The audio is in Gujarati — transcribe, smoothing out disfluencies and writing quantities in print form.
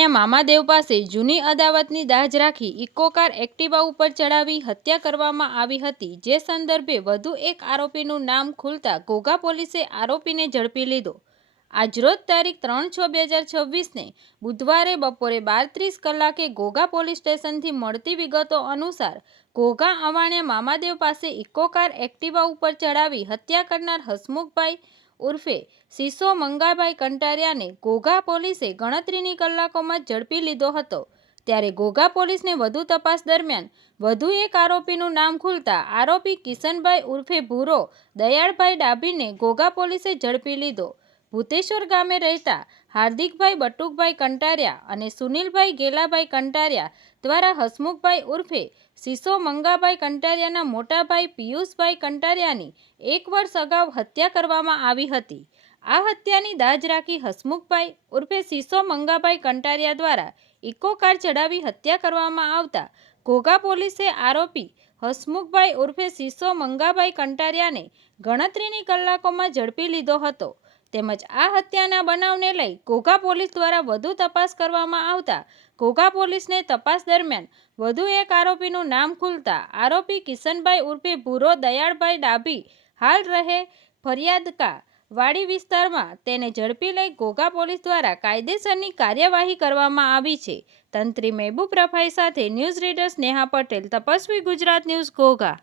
અવાણિયા મામાદેવ પાસે જૂની અદાવતની દાજ રાખી ઇકો કાર એક્ટિવા ઉપર ચડાવી હત્યા કરવામાં આવી હતી, જે સંદર્ભે વધુ એક આરોપીનું નામ ખુલતા ઘોઘા પોલીસે આરોપીને ઝડપી લીધો। આજરોજ તારીખ 3/6/2026ને બુધવારે બપોરે 12:30 કલાકે ઘોઘા પોલીસ સ્ટેશનથી મળતી વિગતો અનુસાર ઘોઘા અવાણિયા મામાદેવ પાસે ઇકો કાર એક્ટિવા ઉપર ચડાવી હત્યા કરનાર હસમુખભાઈ ઉર્ફે સીસો મંગાભાઈ કંટારિયાને ઘોઘા પોલીસે ગણતરીની કલાકોમાં ઝડપી લીધો હતો। ત્યારે ઘોઘા પોલીસને વધુ તપાસ દરમિયાન વધુ એક આરોપીનું નામ ખુલતા આરોપી કિશનભાઈ ઉર્ફે ભૂરો દયાળભાઈ ડાભીને ઘોઘા પોલીસે ઝડપી લીધો। ભૂતેશ્વર ગામે રહેતા હાર્દિકભાઈ બટુકભાઈ કંટારિયા અને સુનિલભાઈ ગેલાભાઈ કંટારિયા દ્વારા હસમુખભાઈ ઉર્ફે સીસો મંગાભાઈ કંટારિયાના મોટા ભાઈ પિયુષભાઈ કંટારિયાની 1 વર્ષ અગાઉ હત્યા કરવામાં આવી હતી। આ હત્યાની દાજ રાખી હસમુખભાઈ ઉર્ફે સીસો મંગાભાઈ કંટારિયા દ્વારા ઇકો કાર ચડાવી હત્યા કરવામાં આવતા ઘોઘા પોલીસે આરોપી હસમુખભાઈ ઉર્ફે સીસો મંગાભાઈ કંટારિયાને ગણતરીની કલાકોમાં ઝડપી લીધો હતો। તેમજ આ હત્યાના બનાવને લઈ ઘોઘા પોલીસ દ્વારા વધુ તપાસ કરવામાં આવતા ઘોઘા પોલીસને તપાસ દરમિયાન વધુ એક આરોપીનું નામ ખુલતા આરોપી કિશનભાઈ ઉર્ફે ભૂરો દયાળભાઈ ડાભી હાલ રહે ફરિયાદકા વાડી વિસ્તારમાં તેને ઝડપી લઈ ઘોઘા પોલીસ દ્વારા કાયદેસરની કાર્યવાહી કરવામાં આવી છે। તંત્રી મહેબૂબ રફાઈ સાથે news reader Sneha Patel, Tapasvi Gujarat news, Ghogha.